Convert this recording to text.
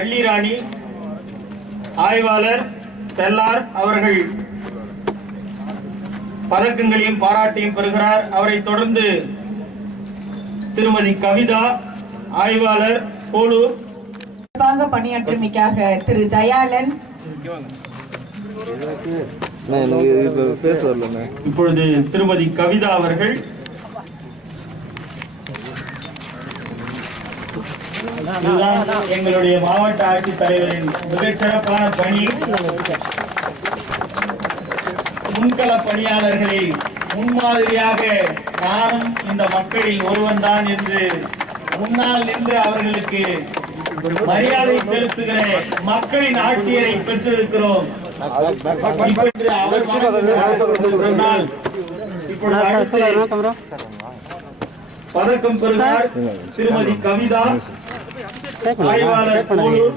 பள்ளிராணி ஆய்வாளர் தெல்லார் அவர்கள் பதக்கங்களையும் பாராட்டியும் பெறுகிறார். அவரை தொடர்ந்து திருமதி கவிதா ஆய்வாளர் போலூர் பணியாற்றுமிக்காக திரு தயாளன். இப்பொழுது திருமதி கவிதா அவர்கள் எங்களுடைய மாவட்ட ஆட்சித்தலைவரின் மிகச்சிறப்பான பணி. முன்கள பணியாளர்களை முன்மாதிரியாக நானும் இந்த மக்களில் ஒருவன் தான் என்று முன்னால் நின்று அவர்களுக்கு மரியாதை செலுத்துகிற மக்களின் ஆட்சியரை பெற்றிருக்கிறோம். சொன்னால் இப்பொழுது அடுத்து பதக்கம் பெறுகிறார் திருமதி கவிதா ஆய்வாளர் போலூர்.